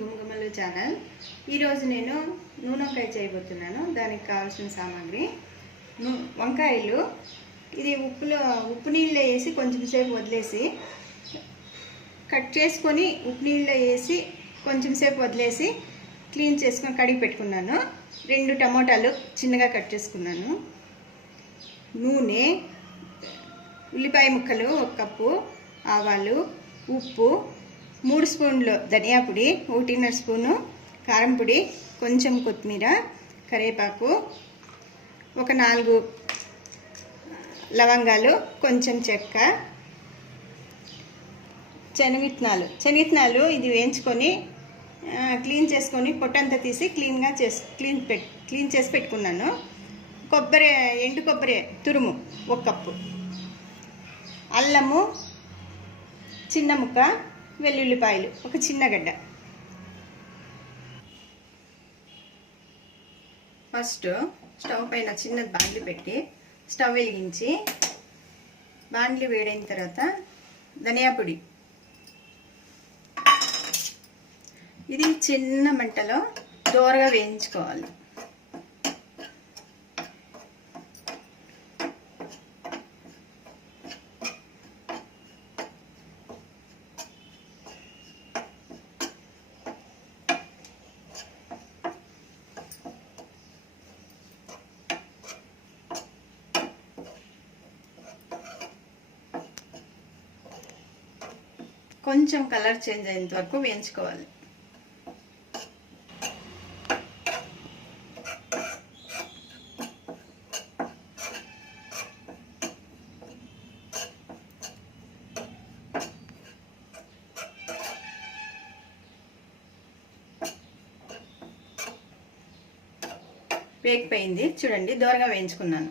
గుమగుమలు channel. ఈరోజు నేను నూనె వంకాయ చేయబోతున్నాను. దానికి కావాల్సిన సామాగ్రి వంకాయలు. ఇది ఉప్పు నీళ్ళలో వేసి కొంచెం సేపు వదిలేసి కట్ చేసుకొని ఉప్పు నీళ్ళలో వేసి కొంచెం సేపు వదిలేసి క్లీన్ చేసుకొని కడిగి పెట్టుకున్నాను. 2 టమోటాలు చిన్నగా కట్ చేసుకున్నాను. నూనె, ఉల్లిపాయ ముక్కలు 1 కప్పు, ఆవాలు, ఉప్పు, 3 స్పూన్లు ధనియా పొడి, 1.5 స్పూను కారం పొడి, కొంచెం కొత్తిమీర, కరివేపాకు, ఒక 4 లవంగాలు, కొంచెం చెక్క, శనగిత్తనాలు ఇది వేయించుకొని క్లీన్ చేసుకొని పొట్టంతా తీసి క్లీన్ చేసి పెట్టుకున్నాను. ఎండు కొబ్బరి తురుము 1 కప్పు, అల్లము చిన్న ముక్క, వెల్లుల్లిపాయలు ఒక చిన్న గడ్డ. ఫస్ట్ స్టవ్ పైన చిన్న బాండ్లీ పెట్టి స్టవ్ వెలిగించి బాండ్లీ వేడైన తర్వాత ధనియా పొడి, ఇది చిన్న మంటలో దోరగా వేయించుకోవాలి. కొంచెం కలర్ చేంజ్ అయ్యేంత వరకు వేయించుకోవాలి. వేగిపోయింది చూడండి, దోరగా వేయించుకున్నాను.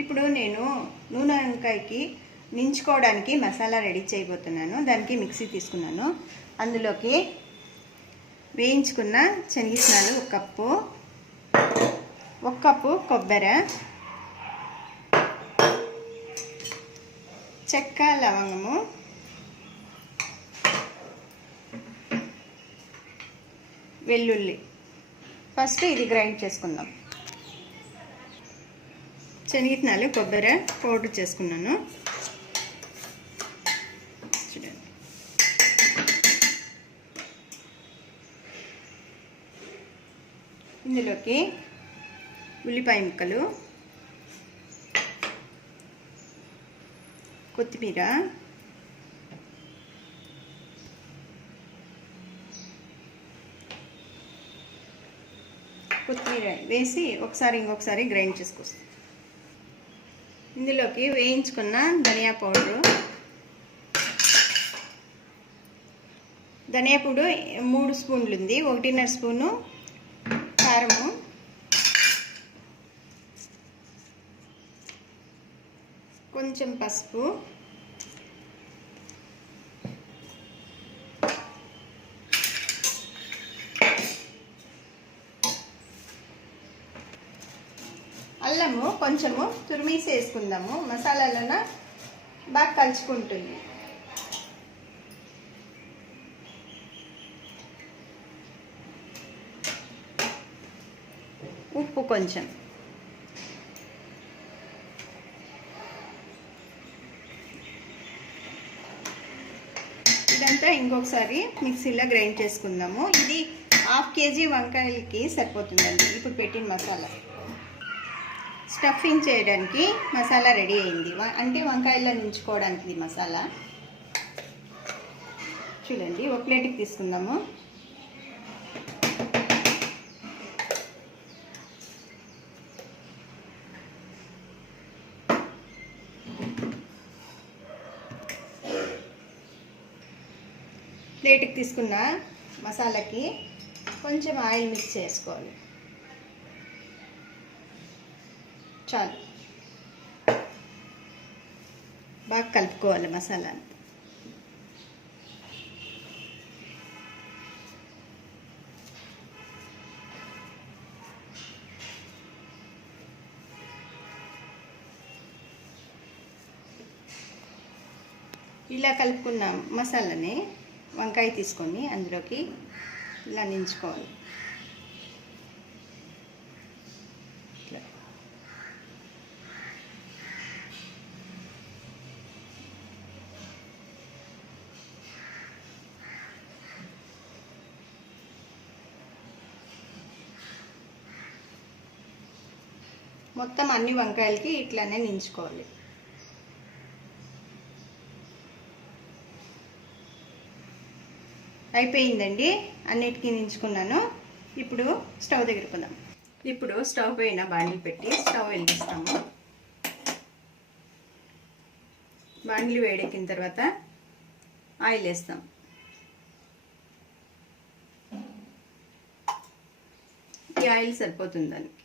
ఇప్పుడు నేను నూనె వంకాయకి నించుకోవడానికి మసాలా రెడీ చేయబోతున్నాను. దానికి మిక్సీ తీసుకున్నాను. అందులోకి వేయించుకున్న శనగిత్తనాలు 1 కప్పు, 1 కప్పు కొబ్బరి, చెక్క, లవంగము, వెల్లుల్లి. ఫస్ట్ ఇది గ్రైండ్ చేసుకుందాం. శనగిత్తనాలు, కొబ్బరి పౌడర్ చేసుకున్నాను. చూడండి, ఇందులోకి ఉల్లిపాయ ముక్కలు, కొత్తిమీర, వేసి ఇంకొకసారి గ్రైండ్ చేసుకొస్తాం. ఇందులోకి వేయించుకున్న ధనియా పౌడరు, ధనియా పొడి 3 స్పూన్లు ఉంది, 1.5 స్పూను కారము, కొంచెం పసుపు, అల్లము కొంచెము తురిమేసి వేసుకుందాము. మసాలాలను బాగా కలుచుకుంటుంది. ఉప్పు కొంచెం, ఇదంతా ఇంకొకసారి మిక్సీలో గ్రైండ్ చేసుకుందాము. ఇది 1/2 కేజీ వంకాయలకి సరిపోతుందండి ఇప్పుడు పెట్టిన మసాలా. స్టఫింగ్ చేయడానికి మసాలా రెడీ అయింది, అంటే వంకాయల్లో నించుకోవడానికి ఇది మసాలా. చూడండి, 1 ప్లేట్కి తీసుకుందాము. ప్లేట్కి తీసుకున్న మసాలాకి కొంచెం ఆయిల్ మిక్స్ చేసుకోవాలి. చాలు, బాగా కలుపుకోవాలి మసాలాని. ఇలా కలుపుకున్న మసాలాని వంకాయ తీసుకొని అందులోకి ఇలా నించుకోవాలి. మొత్తం అన్ని వంకాయలకి ఇట్లానే నించుకోవాలి. అయిపోయిందండి, అన్నిటికీ నించుకున్నాను. ఇప్పుడు స్టవ్ దగ్గర పోదాం. ఇప్పుడు స్టవ్ పైన బాండిల్ పెట్టి స్టవ్ వెలిగిస్తాము. బాండిల్ వేడెక్కిన తర్వాత ఆయిల్ వేస్తాం. ఈ ఆయిల్ సరిపోతుంది దానికి.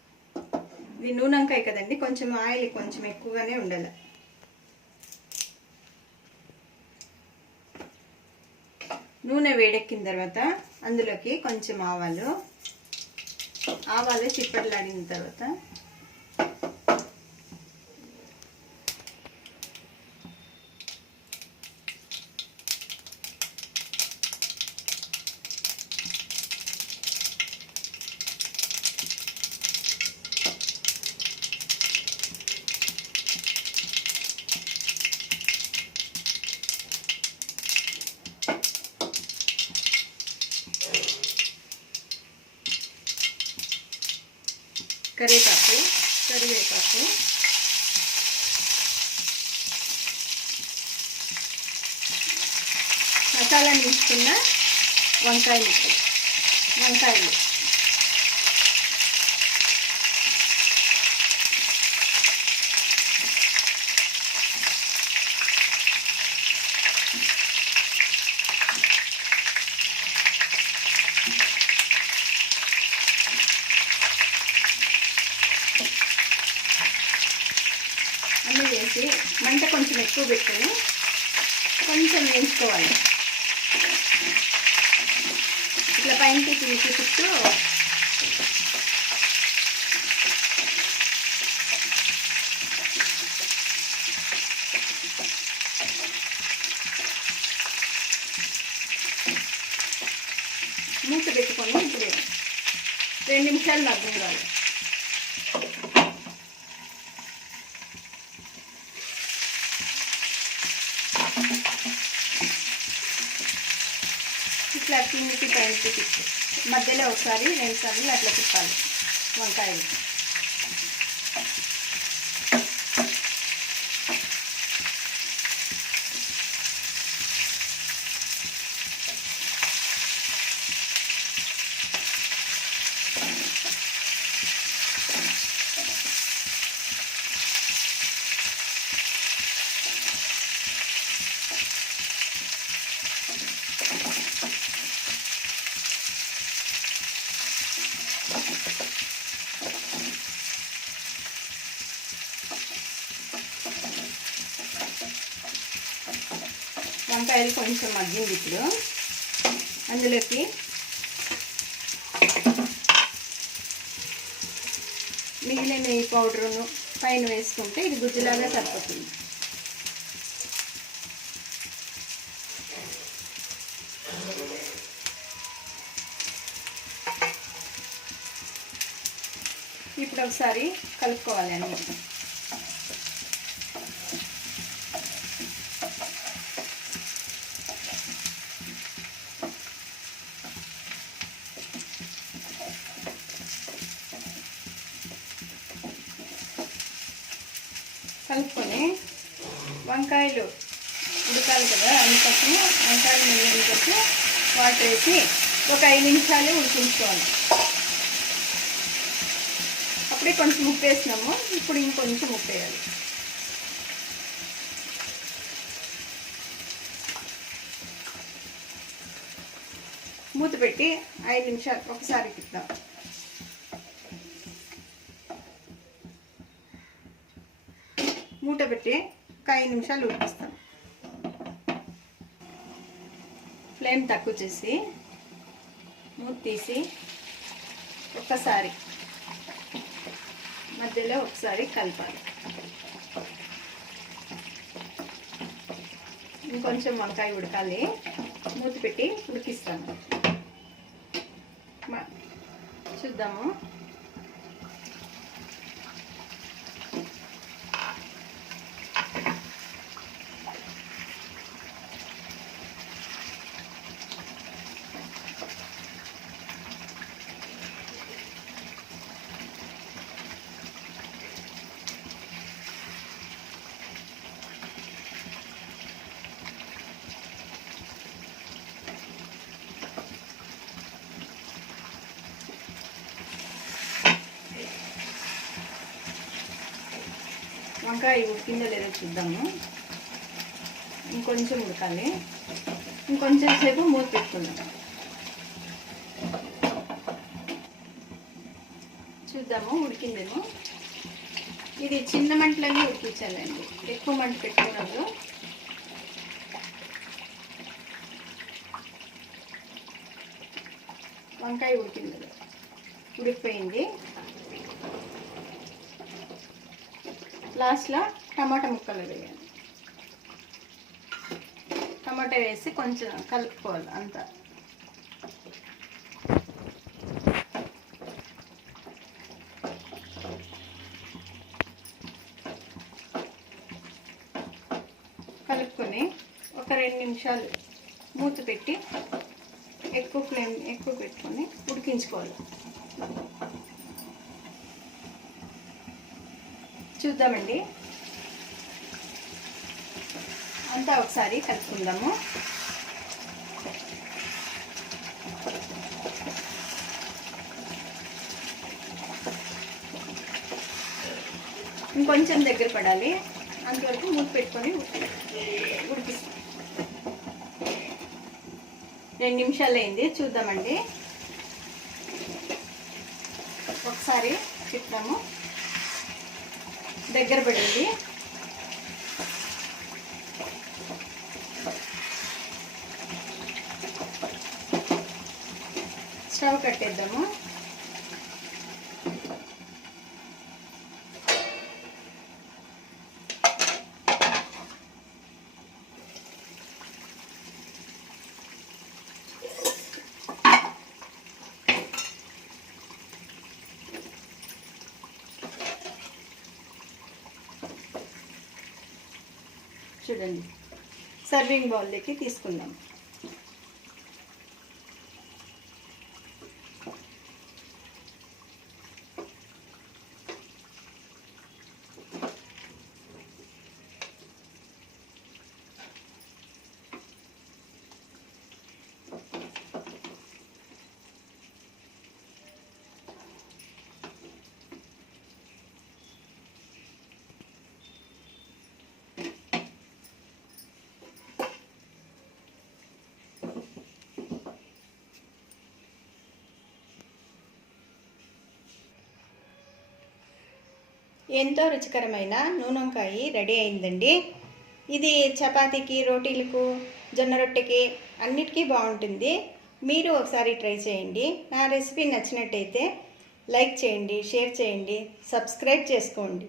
ఇది నూనె వంకాయ కదండి, కొంచెం ఆయిల్ కొంచెం ఎక్కువగానే ఉండాలి. నూనె వేడెక్కిన తర్వాత అందులోకి కొంచెం ఆవాలు చిప్పట్లాడిన తర్వాత కరివేపాకు మసాలా నించుకున్న వంకాయలు అన్నీ వేసి మంట కొంచెం ఎక్కువ పెట్టుకొని కొంచెం వేయించుకోవాలి. ఇట్లా పైనకి కిందికి చుట్టూ మూత పెట్టుకొని ఇప్పుడు 2 నిమిషాలు మగ్గనివ్వాలి. ఇట్లా కిందికి పైకి తిప్పి మధ్యలో ఒకసారి 2 సార్లు అట్లా తిప్పాలి వంకాయలు. వంకాయలు కొంచెం మగ్గింది. ఇప్పుడు అందులోకి మిగిలిన నెయ్యి పౌడరును పైన వేసుకుంటే ఇది గుజ్జులాగా సరిపోతుంది. ఇప్పుడు ఒకసారి కలుపుకోవాలి అన్నీ. కలుపుకొని వంకాయలు ఉడకాలి కదా, అందుకోసం వంకాయలు నీళ్ళకి వాటర్ వేసి ఒక 5 నిమిషాలు ఉడికించుకోవాలి. అప్పుడే కొంచెం ఉప్పు వేసినాము, ఇప్పుడు ఇంకొంచెం ఉప్పు వేయాలి. మూత పెట్టి 5 నిమిషాలు ఒకసారి తిప్పుదాం. మూట పెట్టి ఒక 5 నిమిషాలు ఉడికిస్తాం. ఫ్లేమ్ తక్కువ చేసి మూత తీసి ఒక్కసారి మధ్యలో ఒకసారి కలపాలి. ఇంకొంచెం వంకాయ ఉడకాలి, మూత పెట్టి ఉడికిస్తాను. చూద్దాము. వంకాయ ఉడికిందో లేదో చూద్దాము. ఇంకొంచెం ఉడకాలి, ఇంకొంచెం సేపు మూత పెట్టుకుందాం. చూద్దాము ఉడికిందేమో. ఇది చిన్న మంటలన్నీ ఉడికించాలండి, ఎక్కువ మంట పెట్టుకున్నప్పుడు. వంకాయ ఉడికింది, ఉడికిపోయింది. లాస్ట్లో టమాటా ముక్కలు వేయాలి. టమాటా వేసి కొంచెం కలుపుకోవాలి అంతా. కలుపుకొని ఒక 2 నిమిషాలు మూత పెట్టి ఫ్లేమ్ ఎక్కువ పెట్టుకొని ఉడికించుకోవాలి. చూద్దామండి, అంతా ఒకసారి కలుపుకుందాము. ఇంకొంచెం దగ్గర పడాలి, అంతవరకు మూత పెట్టుకొని ఉడికిస్తాం. 2 నిమిషాలు అయింది, చూద్దామండి. ఒకసారి తిప్పుతాము. దగ్గర పడింది. స్టవ్ కట్టేద్దాము. చూడండి, సర్వింగ్ బౌల్లోకి తీసుకుందాం. ఎంతో రుచికరమైన నూనె వంకాయ రెడీ అయిందండి. ఇది చపాతీకి, రోటీలకు, జొన్న రొట్టెకి అన్నిటికీ బాగుంటుంది. మీరు ఒకసారి ట్రై చేయండి. నా రెసిపీ నచ్చినట్టయితే లైక్ చేయండి, షేర్ చేయండి, సబ్స్క్రైబ్ చేసుకోండి.